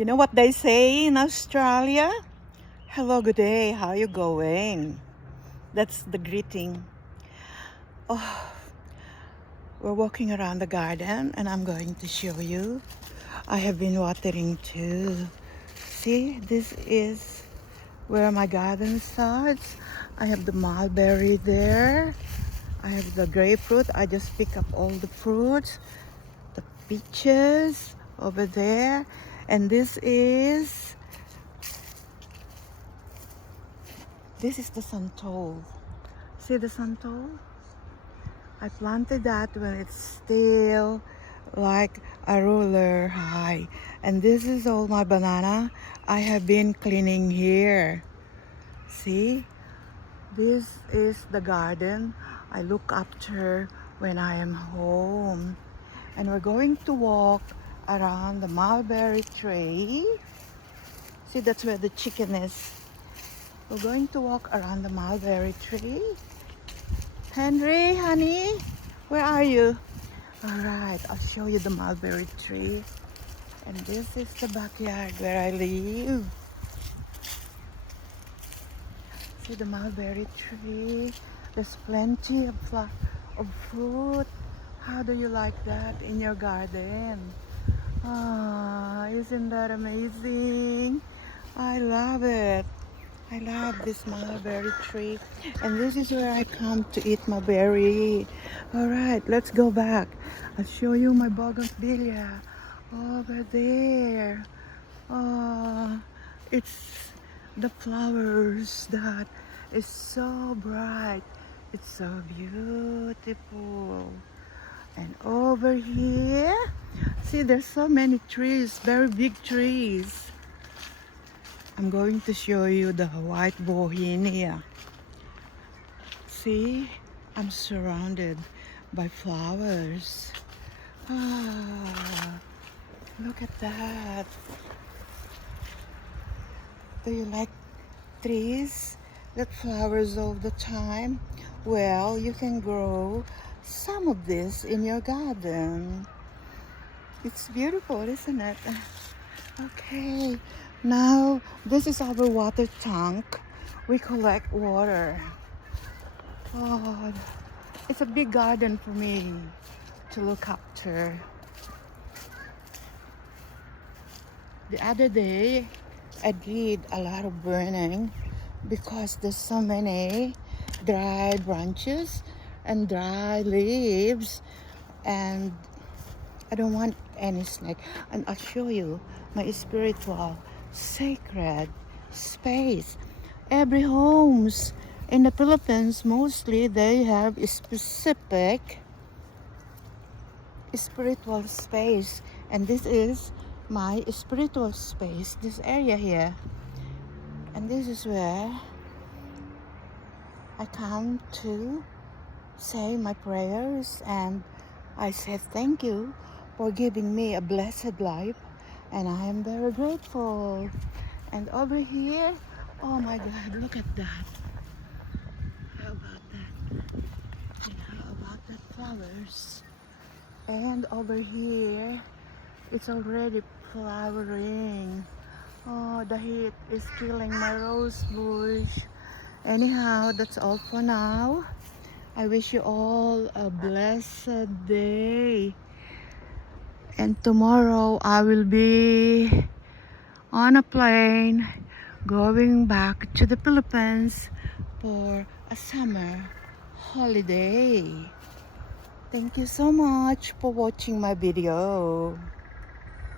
You know what they say in Australia? Hello, good day, how you going? That's the greeting. Oh, we're walking around the garden and I'm going to show you. I have been watering too. See, this is where my garden starts. I have the mulberry there. I have the grapefruit. I just pick up all the fruits. The peaches over there. And this is the santal. See the santal? I planted that when it's still like a ruler high. And this is all my banana. I have been cleaning here. See? This is the garden I look after when I am home. And we're going to walk around the mulberry tree. See, that's where the chicken is. We're going to walk around the mulberry tree. Henry, honey, where are you? All right, I'll show you the mulberry tree. And this is the backyard where I live. See the mulberry tree? There's plenty of fruit. How do you like that in your garden? Ah, isn't that amazing? I love it. I love this mulberry tree. And this is where I come to eat my berry. All right, let's go back. I'll show you my bougainvillea over there. Oh, it's the flowers that is so bright. It's so beautiful. And over here, see, there's so many trees, very big trees. I'm going to show you the white bauhinia. See, I'm surrounded by flowers. Ah, look at that. Do you like trees that flowers all the time? Well, you can grow some of this in your garden. It's beautiful, isn't it? Okay, now this is our water tank. We collect water. Oh, it's a big garden for me to look after. The other day, I did a lot of burning because there's so many dry branches and dry leaves, and I don't want any snake. And I'll show you my spiritual sacred space. Every homes in the Philippines, mostly they have a specific spiritual space, and this is my spiritual space, this area here. And this is where I come to say my prayers, and I say thank you for giving me a blessed life, and I am very grateful. And over here, oh my God, look at that. How about that? And how about the flowers? And over here, it's already flowering. Oh, the heat is killing my rose bush. Anyhow, that's all for now. I wish you all a blessed day. And tomorrow I will be on a plane going back to the Philippines for a summer holiday. Thank you so much for watching my video.